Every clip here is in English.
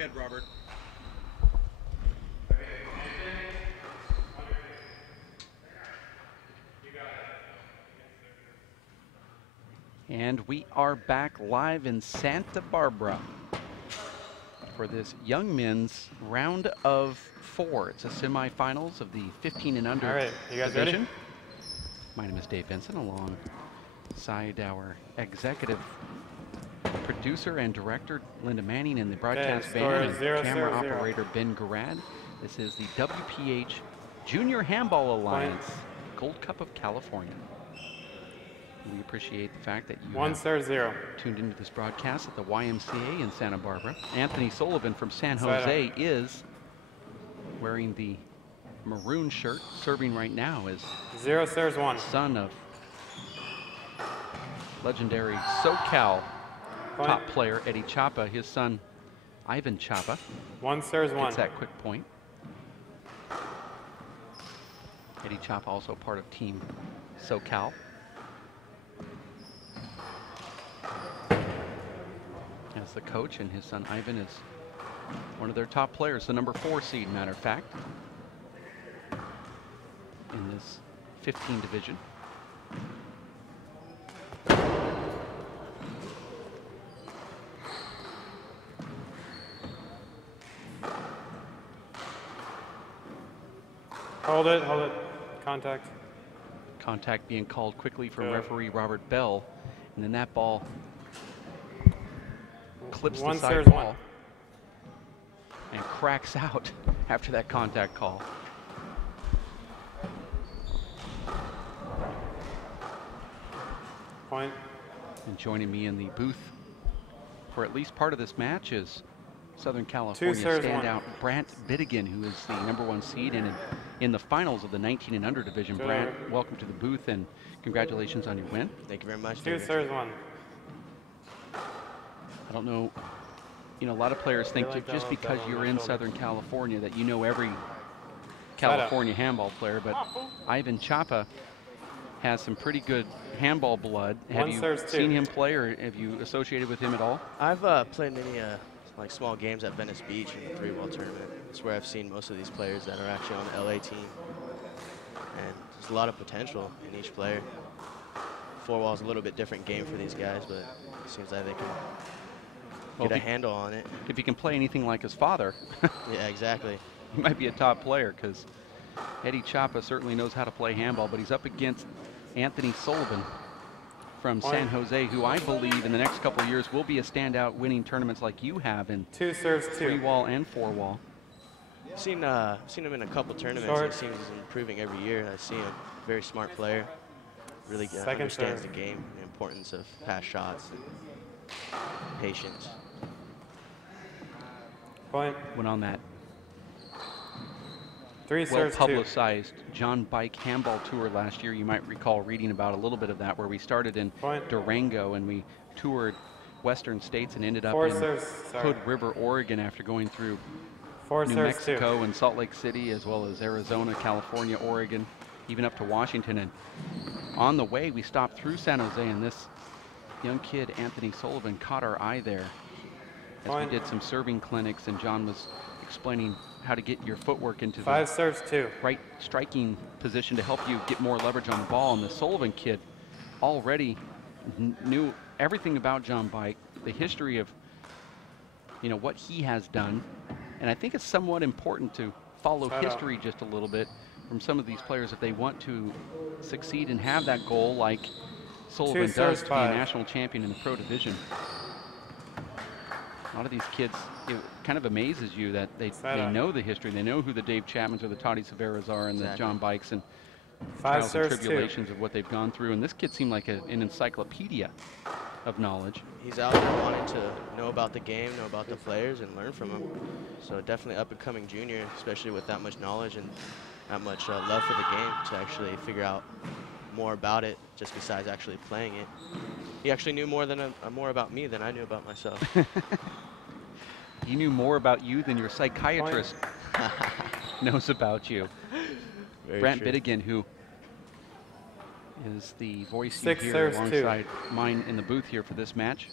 Head, Robert. And we are back live in Santa Barbara for this young men's round of 4. It's a semifinals of the 15 and under All right, you guys division. ready? My name is Dave Benson, alongside our executive producer and director Linda Manning and the broadcast van and camera operator Ben Garad. This is the WPH Junior Handball Alliance Gold Cup of California. We appreciate the fact that you have tuned into this broadcast at the YMCA in Santa Barbara. Anthony Sullivan from San Jose is wearing the maroon shirt. Serving right now is 0 serves 1. Son of legendary SoCal top player Eddie Chapa. His son Ivan Chapa 1 serves 1. gets that quick point. Eddie Chapa also part of Team SoCal. As the coach, and his son Ivan is one of their top players, the number 4 seed, matter of fact, in this 15 division. Hold it, contact. Contact being called quickly from referee Robert Bell, and then that ball clips the side wall and cracks out after that contact call. Point. And joining me in the booth for at least part of this match is Southern California standout Brant Bittigan, who is the number 1 seed and in the finals of the 19 and under division. Brant, welcome to the booth and congratulations on your win. Thank you very much. 2 serves 1. I don't know, a lot of players think that just because you're in Southern California that you know every California handball player, but Ivan Chapa has some pretty good handball blood. Have you seen him play, or have you associated with him at all? I've played many like small games at Venice Beach in the 3-wall tournament. It's where I've seen most of these players that are actually on the LA team. And there's a lot of potential in each player. 4-wall is a little bit different game for these guys, but it seems like they can get a handle on it. If he can play anything like his father. Yeah, exactly. He might be a top player, because Eddie Chapa certainly knows how to play handball, but he's up against Anthony Sullivan from San Jose, who I believe in the next couple of years will be a standout, winning tournaments like you have in 2 serves 2. 3-wall and 4-wall. I've seen him in a couple tournaments. He seems he's improving every year. I see him. Very smart player. Really understands the game, the importance of pass shots, and patience. Point. Went on that 3 serves 2. well-publicized John Bike handball tour last year. You might recall reading about a little bit of that, where we started in Durango and we toured western states and ended up in Hood River, Oregon, after going through New Mexico and Salt Lake City, as well as Arizona, California, Oregon, even up to Washington. And on the way, we stopped through San Jose, and this young kid, Anthony Sullivan, caught our eye there as we did some serving clinics, and John was explaining how to get your footwork into the right striking position to help you get more leverage on the ball. And the Sullivan kid already knew everything about John Bike, the history of what he has done. And I think it's somewhat important to follow history just a little bit from some of these players if they want to succeed and have that goal like Sullivan does, to be a national champion in the pro division. A lot of these kids, it kind of amazes you that they know the history. They know who the Dave Chapmans or the Toddy Severas are, and the John Bikes, and trials and tribulations of what they've gone through. And this kid seemed like an encyclopedia of knowledge. He's out there wanting to know about the game, know about the players, and learn from them. So definitely up-and-coming junior, especially with that much knowledge and that much love for the game, to actually figure out more about it, just besides actually playing it. He actually knew more about me than I knew about myself. He knew more about you than your psychiatrist knows about you. Brant Bittigan, who is the voice you hear alongside mine in the booth here for this match.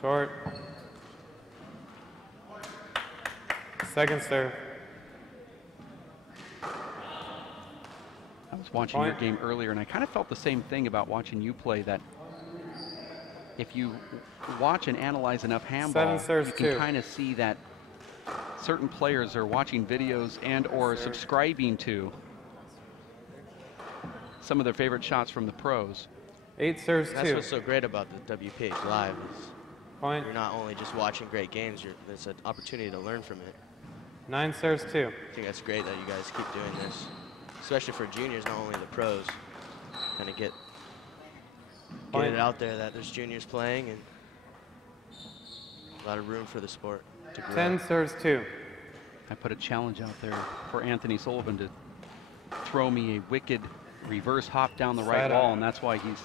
Short. Second serve. I was watching your game earlier, and I kind of felt the same thing about watching you play, that if you watch and analyze enough handball, you can kind of see that certain players are watching videos and or subscribing to some of their favorite shots from the pros. 8 serves 2. That's what's so great about the WPH Live is you're not only just watching great games, there's an opportunity to learn from it. 9 serves 2. I think that's great that you guys keep doing this, especially for juniors, not only the pros. Kind of get it out there that there's juniors playing and a lot of room for the sport to grow. 10 serves 2. I put a challenge out there for Anthony Sullivan to throw me a wicked reverse hop down the right wall, and that's why he's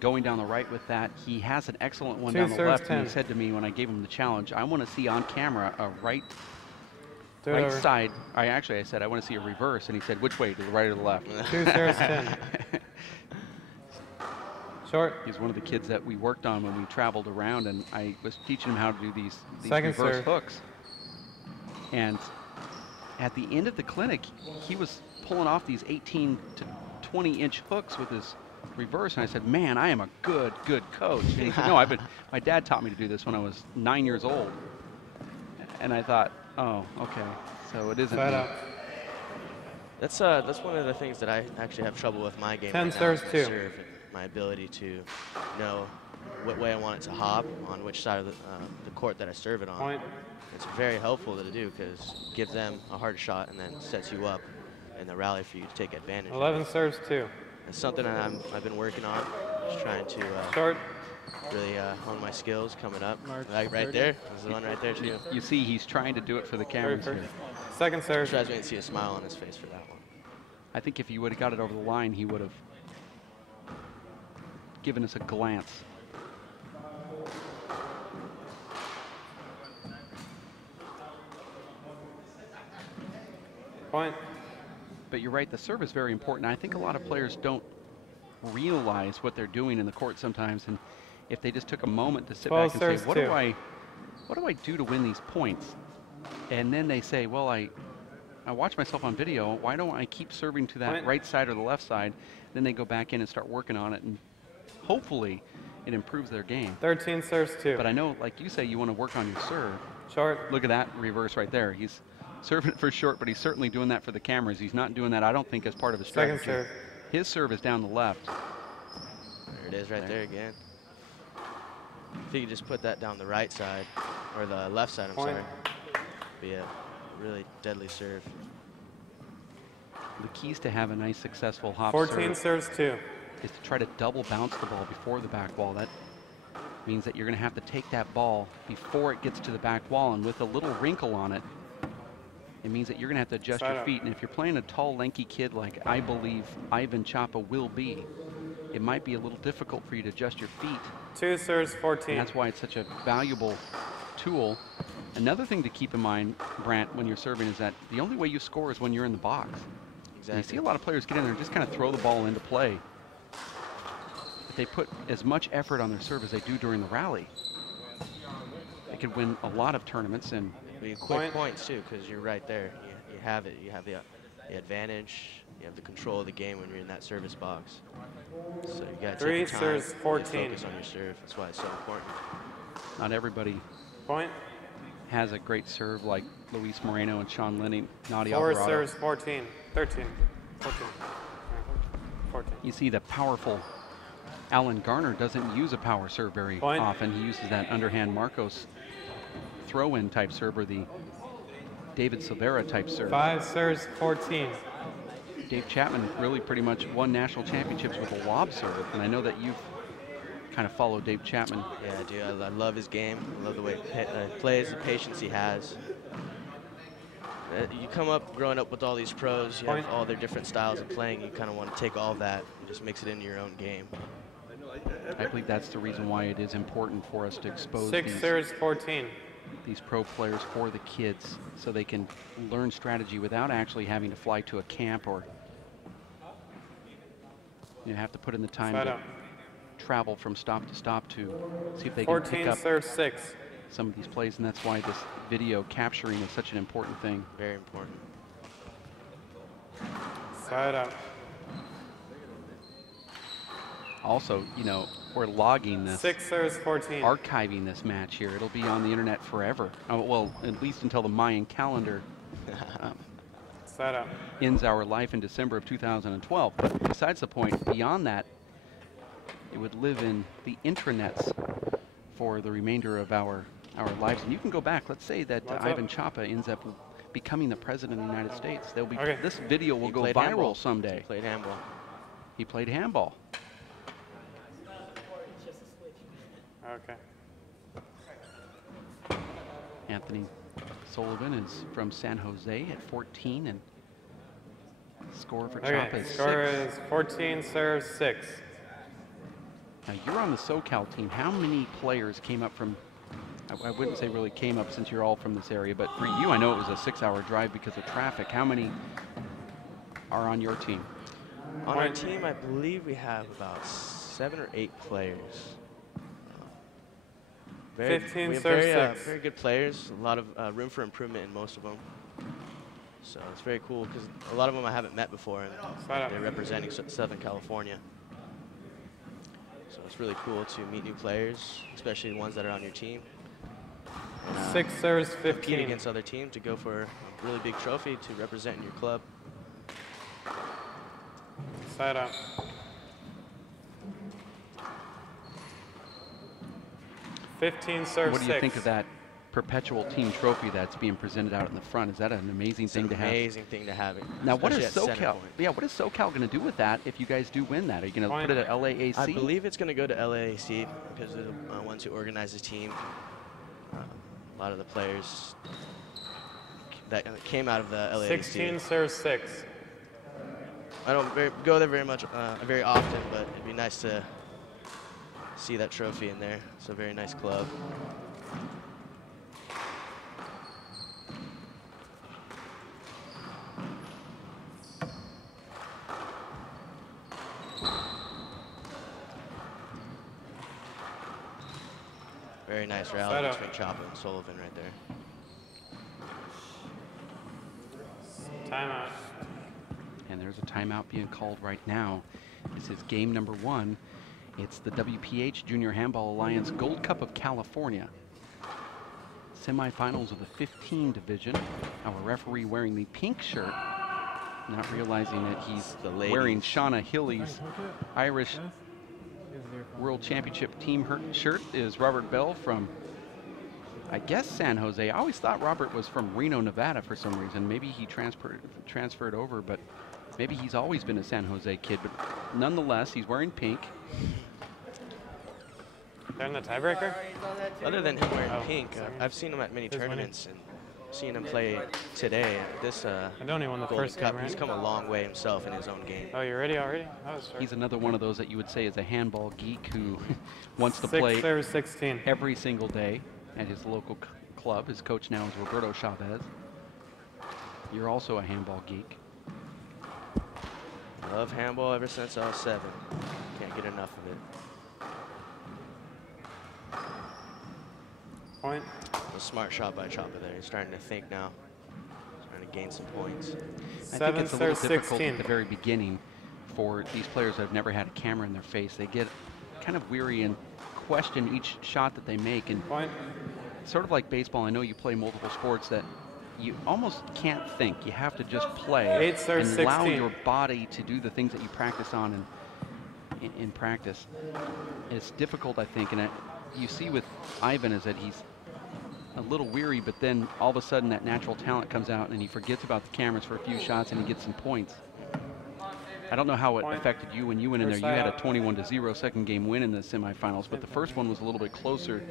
going down the right with that. He has an excellent one down the left, and he said to me when I gave him the challenge, I want to see on camera a right side. I said I want to see a reverse, and he said, which way, to the right or the left? 2 serves 10. Short. He's one of the kids that we worked on when we traveled around, and I was teaching him how to do these Second reverse serve. hooks. And at the end of the clinic, he was pulling off these 18 to 20-inch hooks with his reverse, and I said, man, I am a good coach. And he said, no, my dad taught me to do this when I was 9 years old. And I thought, oh, okay, so it isn't me. That's one of the things that I actually have trouble with my game. 10 serves 2. Serve and my ability to know what way I want it to hop, on which side of the court that I serve it on. Point. It's very helpful to do because it gives them a hard shot and then sets you up in the rally for you to take advantage. 11 serves 2. It's something that I've been working on, just trying to really hone my skills coming up. Like right there, there's the one right there too. You see, he's trying to do it for the cameras here. Second serve. Drives me to see a smile on his face for that one. I think if he would have got it over the line, he would have given us a glance. Point. But you're right, the serve is very important. I think a lot of players don't realize what they're doing in the court sometimes, and if they just took a moment to sit back and say, what do I do to win these points? And then they say, well, I watch myself on video, why don't I keep serving to that right side or the left side? Then they go back in and start working on it, and hopefully it improves their game. 13 serves 2. But I know, like you say, you want to work on your serve. Short. Look at that reverse right there. He's serving it for short, but he's certainly doing that for the cameras. He's not doing that, I don't think, as part of his strategy. Second serve. His serve is down the left. There it is right there again. If you could just put that down the right side, or the left side, I'm sorry, be a really deadly serve. The keys to have a nice, successful hop 14 serves 2. is to try to double bounce the ball before the back wall. That means that you're going to have to take that ball before it gets to the back wall, and with a little wrinkle on it, it means that you're going to have to adjust your feet. And if you're playing a tall, lanky kid like I believe Ivan Chapa will be, it might be a little difficult for you to adjust your feet. 2 serves 14. And that's why it's such a valuable tool. Another thing to keep in mind, Brant, when you're serving is that the only way you score is when you're in the box. Exactly. And you see a lot of players get in there and just kind of throw the ball into play. If they put as much effort on their serve as they do during the rally, they could win a lot of tournaments. And quick points too, because you're right there. You have it. You have the advantage. You have the control of the game when you're in that service box. So you got to take your time. 3 serves 14. Really focus on your serve. That's why it's so important. not everybody has a great serve like Luis Moreno and Sean Lenny, Nadia 4 Alvarado. serves 14. 13. 14. 14. You see the powerful Alan Garner doesn't use a power serve very often. He uses that underhand Marcos throw-in type serve, or the David Silvera type serve. 5 serves 14. Dave Chapman really pretty much won national championships with a lob serve, and I know that you've kind of followed Dave Chapman. Yeah, I do. I love his game. I love the way he plays, the patience he has. You come up growing up with all these pros, you have all their different styles of playing. You kind of want to take all that and just mix it into your own game. I believe that's the reason why it is important for us to expose 6 serves 14. These pro players for the kids, so they can learn strategy without actually having to fly to a camp or have to put in the time to travel from stop to stop to see if they can pick 14 up serves 6. some of these plays, and that's why this video capturing is such an important thing. Very important. Side up. Also, you know, we're logging this, 6 serves 14. archiving this match here. It'll be on the internet forever. Well, at least until the Mayan calendar Side up. ends our life in December of 2012. But besides the point, beyond that, it would live in the intranets for the remainder of our lives. And you can go back. Let's say that Ivan Chapa ends up becoming the president of the United States. There'll be this video will go viral someday. He played handball. He played handball. Okay. Anthony Sullivan is from San Jose at 14, and score for Chapa is 6. Score is 14 serves 6. Now you're on the SoCal team. How many players came up from, I wouldn't say really came up since you're all from this area, but for you, I know it was a 6-hour drive because of traffic. How many are on your team? On our team, I believe we have about 7 or 8 players. 15 serves very, 6. very good players. A lot of room for improvement in most of them. So it's very cool because a lot of them I haven't met before, and they're representing Southern California. So it's really cool to meet new players, especially the ones that are on your team. And, 6 serves 15. Compete against other teams to go for a really big trophy to represent your club. Side up. Fifteen serves 6. What do you think of that perpetual team trophy that's being presented out in the front? Is that an amazing thing to have? Amazing thing to have. Now, what is SoCal? Yeah, what is SoCal going to do with that if you guys do win that? Are you going to put it at LAAC? I believe it's going to go to LAAC because they're the ones who organize the team. A lot of the players that came out of the LAAC. 16 serves 6. I don't go there very much, very often, but it'd be nice to see that trophy in there. It's a very nice club. Very nice rally between Chapa and Sullivan right there. Timeout. And there's a timeout being called right now. This is game number 1. It's the WPH Junior Handball Alliance Gold Cup of California. Semifinals of the 15 division. Our referee wearing the pink shirt, not realizing that he's wearing Shauna Hilly's Irish World Championship team shirt, is Robert Bell from, I guess, San Jose. I always thought Robert was from Reno, Nevada for some reason. Maybe he transferred over, but maybe he's always been a San Jose kid. But nonetheless, he's wearing pink. They're in the tiebreaker? Other than him wearing pink, I've seen him at many tournaments and seen him play today. This I don't even won the first Cup, game, right? he's come a long way himself in his own game. Oh, you're ready already? He's another one of those that you would say is a handball geek who wants to 6 play serves 16. every single day at his local club. His coach now is Roberto Chavez. You're also a handball geek. Love handball ever since I was 7. Can't get enough of it. Point. A smart shot by Chapa there. He's starting to think now. He's trying to gain some points. I think it's a little difficult at the very beginning for these players that have never had a camera in their face. They get kind of weary and question each shot that they make. And point. Sort of like baseball, I know you play multiple sports that you almost can't think. You have to just play 8 serves and allow 16. your body to do the things that you practice on in practice. It's difficult, I think, and you see with Ivan is that he's a little weary, but then all of a sudden that natural talent comes out and he forgets about the cameras for a few shots and he gets some points. I don't know how it affected you when you went in there. You had a 21-0 second game win in the semifinals, but the first one was a little bit closer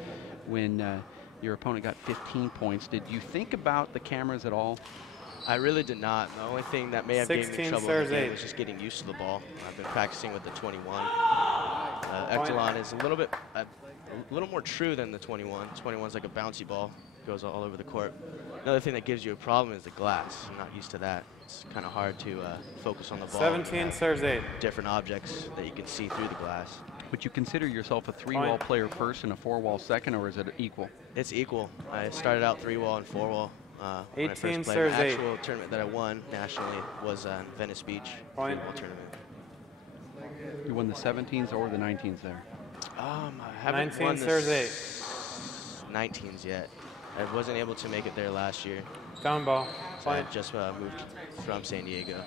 when your opponent got 15 points. Did you think about the cameras at all? I really did not. The only thing that may have given me trouble in the game was just getting used to the ball. I've been practicing with the 21. Echelon is a little more true than the 21. 21's like a bouncy ball, goes all over the court. Another thing that gives you a problem is the glass. I'm not used to that. It's kind of hard to focus on the ball. 17 serves 8. Different objects that you can see through the glass. Would you consider yourself a 3-wall player first and a 4-wall second, or is it equal? It's equal. I started out 3-wall and 4-wall. When I 18 first played, serves the 8. actual tournament that I won nationally was in Venice Beach 3-wall tournament. You won the 17s or the 19s there? I haven't 19 won serves the 8. 19s yet. I wasn't able to make it there last year. Down ball. So I just moved from San Diego.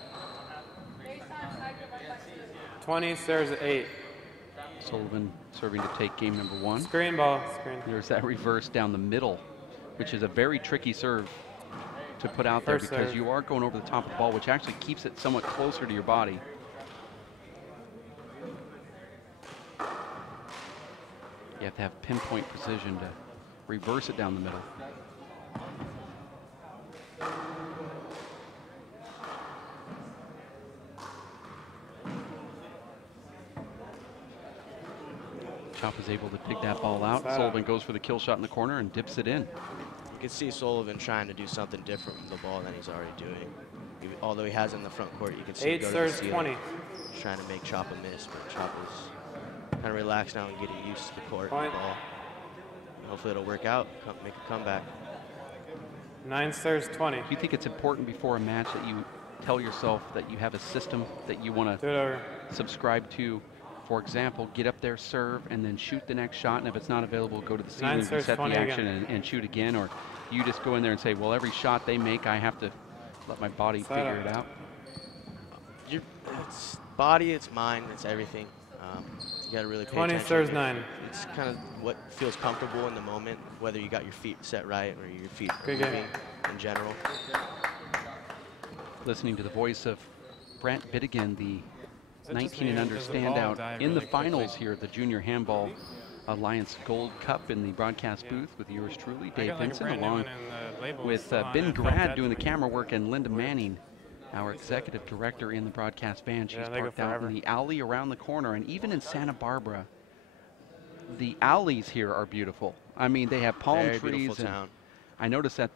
20 serves 8. Sullivan serving to take game number 1. Screen ball. Screen. There's that reverse down the middle, which is a very tricky serve to put out there because you are going over the top of the ball, which actually keeps it somewhat closer to your body. You have to have pinpoint precision to reverse it down the middle. Chapa's able to pick that ball out. Sullivan goes for the kill shot in the corner and dips it in. You can see Sullivan trying to do something different with the ball than he's already doing. Although he has it in the front court, you can see 8 him go serves to the 20. trying to make Chapa miss, but Chapa's kind of relaxed now and getting used to the court and the ball. Hopefully it'll work out, make a comeback. 9 serves 20. Do you think it's important before a match that you tell yourself that you have a system that you want to subscribe to? For example, get up there, serve, and then shoot the next shot, and if it's not available, go to the ceiling, reset the action, and shoot again, or you just go in there and say, well, every shot they make, I have to let my body figure it out? It's body, it's mind, it's everything. You got to really pay 20 attention. serves 9. It's kind of what feels comfortable in the moment, whether you got your feet set right or your feet moving in general. Listening to the voice of Brant Bittigan, the 19 and under standout in the finals here at the Junior Handball Alliance Gold Cup in the broadcast booth with yours truly, Dave Vincent, along with Ben Grad doing the camera work, and Linda Manning, our executive director in the broadcast van. She's parked out in the alley around the corner, and even in Santa Barbara, the alleys here are beautiful. I mean, they have palm trees. And I noticed that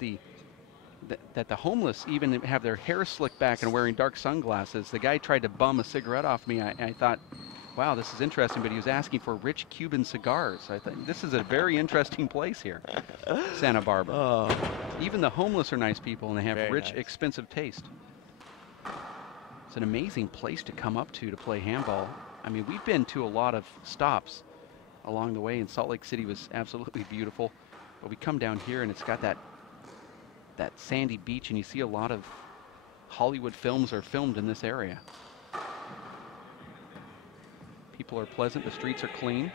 that the homeless even have their hair slicked back and wearing dark sunglasses. The guy tried to bum a cigarette off me. I thought, wow, this is interesting, but he was asking for rich Cuban cigars. I thought, this is a very interesting place here, Santa Barbara. Oh. Even the homeless are nice people, and they have rich, expensive taste. It's an amazing place to come up to play handball. I mean, we've been to a lot of stops along the way, and Salt Lake City was absolutely beautiful. But we come down here, and it's got that sandy beach, and you see a lot of Hollywood films are filmed in this area. People are pleasant, the streets are clean.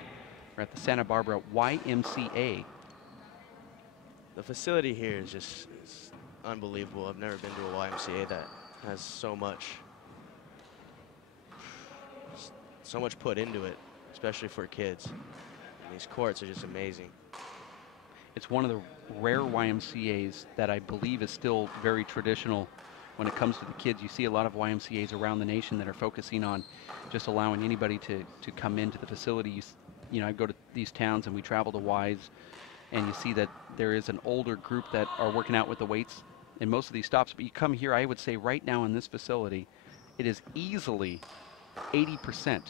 We're at the Santa Barbara YMCA. The facility here is just unbelievable. I've never been to a YMCA that has so much put into it, especially for kids. And these courts are just amazing. It's one of the rare YMCAs that I believe is still very traditional when it comes to the kids. You see a lot of YMCAs around the nation that are focusing on just allowing anybody to come into the facility. You know, I go to these towns and we travel to Ys, and you see that there is an older group that are working out with the weights in most of these stops. But you come here, I would say right now in this facility, it is easily 80%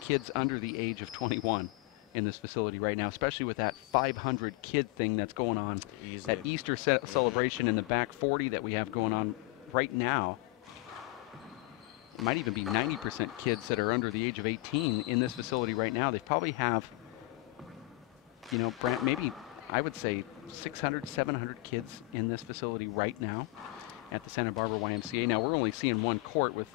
kids under the age of 21 in this facility right now, especially with that 500 kid thing that's going on. That Easter celebration in the back 40 that we have going on right now. It might even be 90% kids that are under the age of 18 in this facility right now. They probably have, you know, Brant, maybe I would say 600, 700 kids in this facility right now at the Santa Barbara YMCA. Now, we're only seeing one court with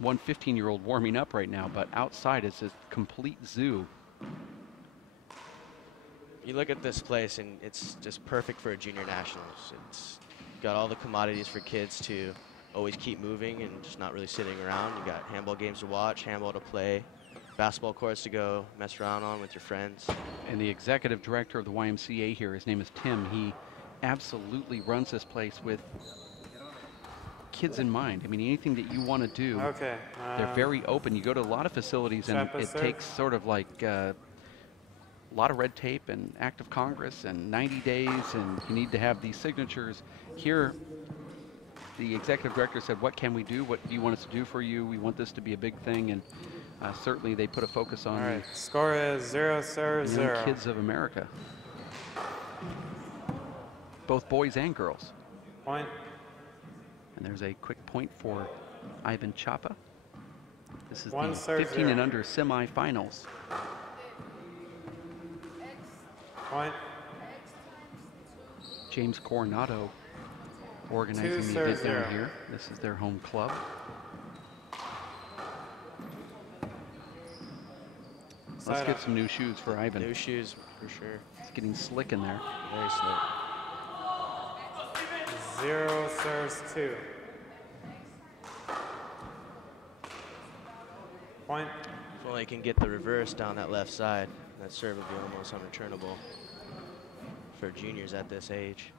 one 15-year-old warming up right now, but outside it's a complete zoo. You look at this place and it's just perfect for a junior nationals. It's got all the commodities for kids to always keep moving and just not really sitting around. You got handball games to watch, handball to play, basketball courts to go mess around on with your friends. And the executive director of the YMCA here, his name is Tim. He absolutely runs this place with kids in mind. I mean, anything that you want to do, they're very open. You go to a lot of facilities and it takes sort of like a lot of red tape and act of Congress and 90 days, and you need to have these signatures. Here, the executive director said, what can we do? What do you want us to do for you? We want this to be a big thing. And Certainly they put a focus on the score is 0-0. young kids of America, both boys and girls. Point. And there's a quick point for Ivan Chapa. This is 1 the serve 15 and under semifinals. Point. James Coronado organizing the event down here. This is their home club. Let's get some new shoes for Ivan. New shoes, for sure. It's getting slick in there. Very slick. 0 serves 2. Point. If only he can get the reverse down that left side, that serve would be almost unreturnable for juniors at this age.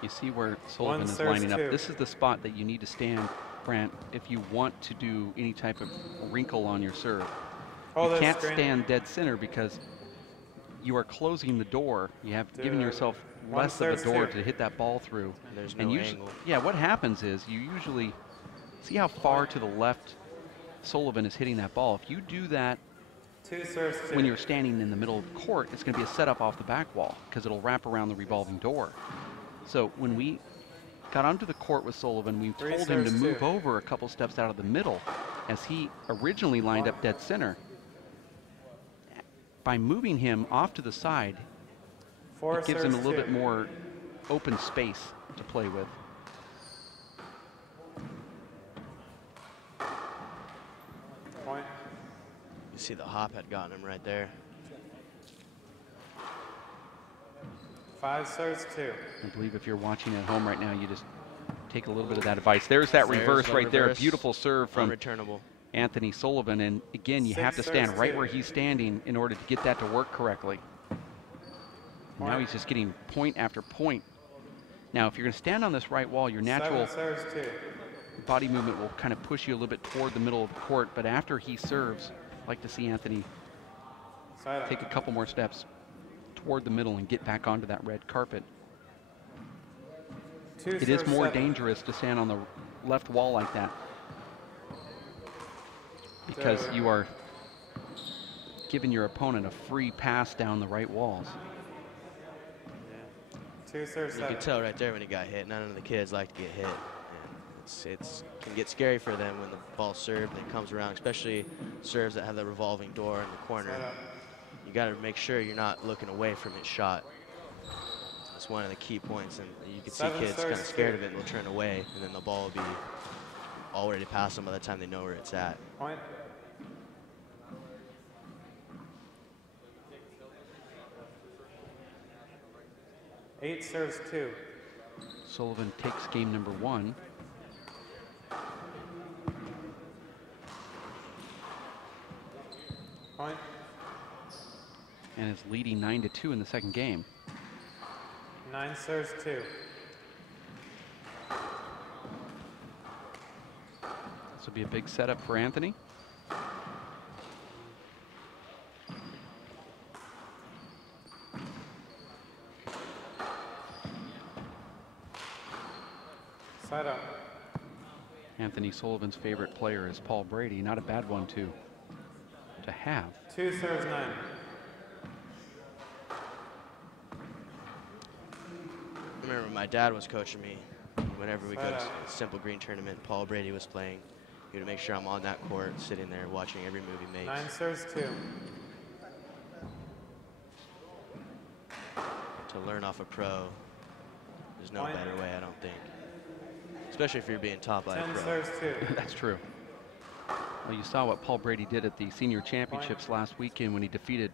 You see where Sullivan is lining up. This is the spot that you need to stand, Brant, if you want to do any type of wrinkle on your serve. You can't stand dead center because you are closing the door. You have given yourself less of a door to hit that ball through. And there's no angle. Yeah, what happens is you usually see how far to the left Sullivan is hitting that ball. If you do that when you're standing in the middle of the court, it's going to be a setup off the back wall because it'll wrap around the revolving door. So when we got onto the court with Sullivan, we told him to move over a couple steps out of the middle as he originally lined up dead center. By moving him off to the side, it gives him a little bit more open space to play with. Point. You see the hop had gotten him right there. 5 serves 2. I believe if you're watching at home right now, you just take a little bit of that advice. There's that reverse right there. A beautiful serve from unreturnable Anthony Sullivan. And again, you have to stand right where he's standing in order to get that to work correctly. Now he's just getting point after point. Now, if you're going to stand on this right wall, your natural body movement will kind of push you a little bit toward the middle of the court. But after he serves, I'd like to see Anthony take a couple more steps toward the middle and get back onto that red carpet. It is more dangerous to stand on the left wall like that because you are giving your opponent a free pass down the right walls. You can tell right there when he got hit. None of the kids like to get hit. It can get scary for them when the ball's served and it comes around, especially serves that have the revolving door in the corner. You got to make sure you're not looking away from his shot. That's one of the key points, and you can see kids kind of scared of it and they'll turn away, and then the ball will be already past them by the time they know where it's at. Point. Eight serves 2. Sullivan takes game number 1. Point. And is leading 9-2 in the second game. 9 serves 2. This will be a big setup for Anthony. Side up. Anthony Sullivan's favorite player is Paul Brady. Not a bad one to have. 2 serves 9. I remember when my dad was coaching me, whenever we go to a simple green tournament, Paul Brady was playing. He would make sure I'm on that court, sitting there watching every move he makes. 9 serves 2. To learn off a pro, there's no better way, I don't think. Especially if you're being taught by a pro. 10 serves 2. That's true. Well, you saw what Paul Brady did at the senior championships last weekend when he defeated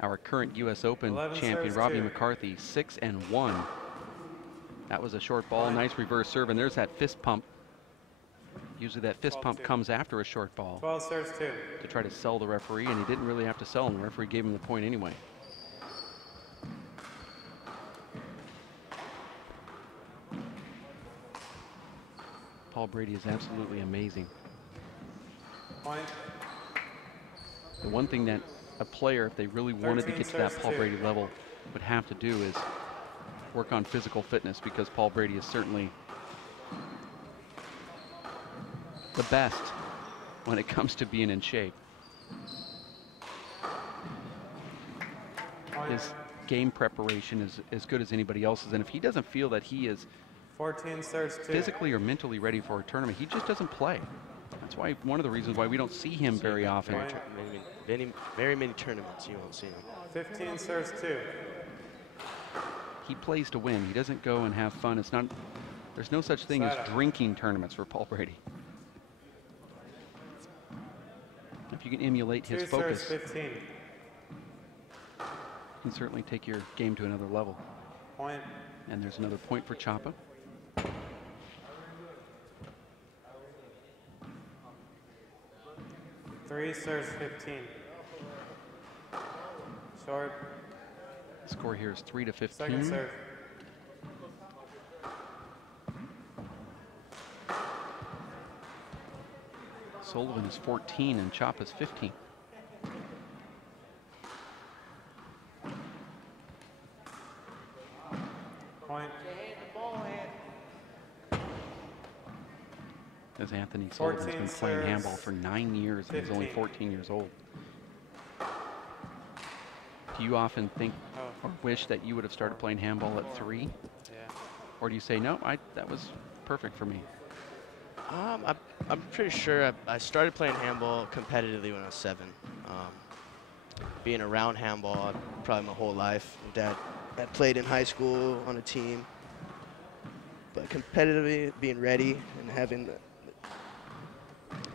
our current U.S. Open champion, Robbie McCarthy, 6-1. That was a short ball, nice reverse serve, and there's that fist pump. Usually that fist pump comes after a short ball 12 serves 2. to try to sell the referee, and he didn't really have to sell him. The referee gave him the point anyway. Paul Brady is absolutely amazing. Point. The one thing that a player, if they really wanted to get to that Paul Brady level, would have to do is work on physical fitness, because Paul Brady is certainly the best when it comes to being in shape. His game preparation is as good as anybody else's, and if he doesn't feel that he is 14 serves 2. physically or mentally ready for a tournament, he just doesn't play. That's why one of the reasons why we don't see him very often. Very many tournaments you won't see him. 15 serves 2. He plays to win. He doesn't go and have fun. It's not. There's no such thing as drinking tournaments for Paul Brady. If you can emulate his focus, 15. you can certainly take your game to another level. Point. And there's another point for Chapa. Three serves 15. Short. The score here is 3-15. Second serve. Sullivan is 14 and Chapa's 15. Point. As Anthony Sullivan's been playing handball for 9 years and he's only 14 years old. Do you often think or wish that you would have started playing handball at 3? Yeah. Or do you say, no, that was perfect for me? I'm pretty sure I started playing handball competitively when I was 7. Being around handball probably my whole life. Dad played in high school on a team. But competitively, being ready and having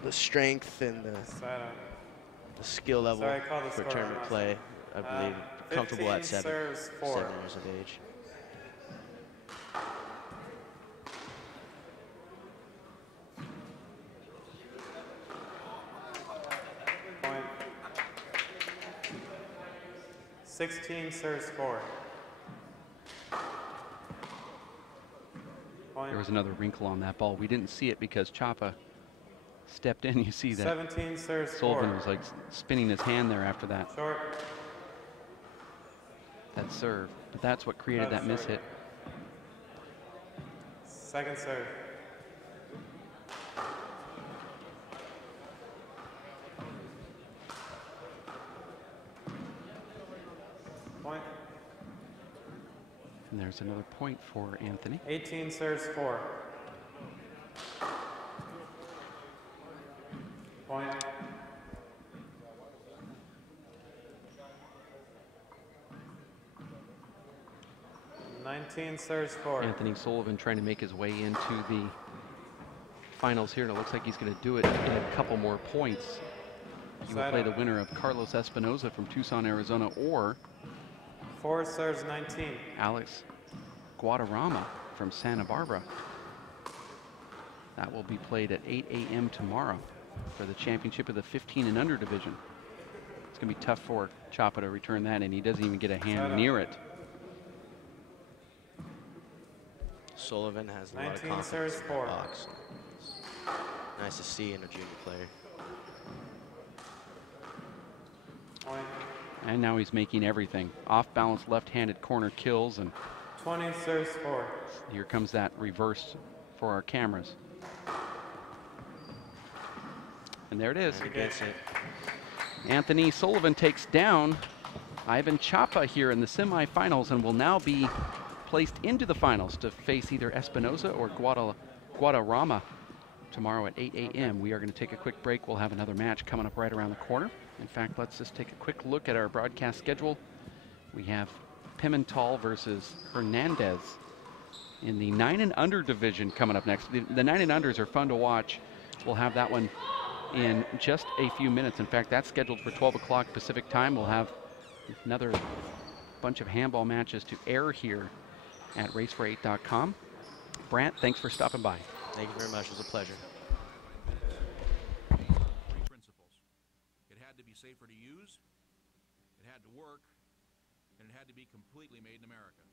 the strength and the skill level for tournament play, I believe, comfortable at 7 years of age. Point. 16 serves 4. Point. There was another wrinkle on that ball. We didn't see it because Chapa stepped in. You see that 17 serves Sullivan 4. was like spinning his hand there after that. Short. That serve. But that's what created that miss hit. Second serve. Point. And there's another point for Anthony. 18 serves 4. Point. Serves 4. Anthony Sullivan trying to make his way into the finals here, and it looks like he's going to do it in a couple more points. He will play the winner of Carlos Espinoza from Tucson, Arizona, or 4 serves 19. Alex Guadarrama from Santa Barbara. That will be played at 8 a.m. tomorrow for the championship of the 15 and under division. It's going to be tough for Chapa to return that, and he doesn't even get a hand near it. Sullivan has a lot of confidence in the box. Nice to see in a junior player. Point. And now he's making everything. Off-balance left-handed corner kills, and 20 serves 4. here comes that reverse for our cameras. And there it is. Anthony Sullivan takes down Ivan Chapa here in the semifinals and will now be placed into the finals to face either Espinoza or Guadarrama tomorrow at 8 a.m. We are going to take a quick break. We'll have another match coming up right around the corner. In fact, let's just take a quick look at our broadcast schedule. We have Pimental versus Hernandez in the 9 and under division coming up next. The 9 and unders are fun to watch. We'll have that one in just a few minutes. In fact, that's scheduled for 12 o'clock Pacific time. We'll have another bunch of handball matches to air here at racefor8.com. Brant, thanks for stopping by. Thank you very much. It was a pleasure. Three principles. It had to be safer to use, it had to work, and it had to be completely made in America.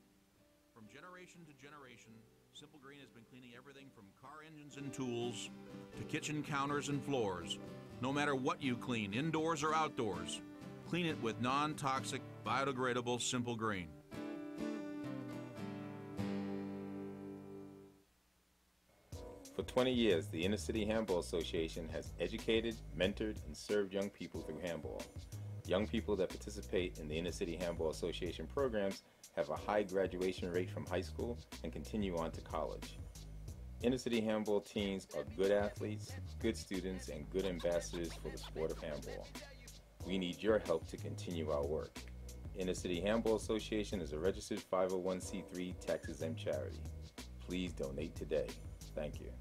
From generation to generation, Simple Green has been cleaning everything from car engines and tools to kitchen counters and floors. No matter what you clean, indoors or outdoors, clean it with non-toxic, biodegradable Simple Green. For 20 years, the Inner City Handball Association has educated, mentored, and served young people through handball. Young people that participate in the Inner City Handball Association programs have a high graduation rate from high school and continue on to college. Inner City Handball teams are good athletes, good students, and good ambassadors for the sport of handball. We need your help to continue our work. Inner City Handball Association is a registered 501c3 tax-exempt charity. Please donate today. Thank you.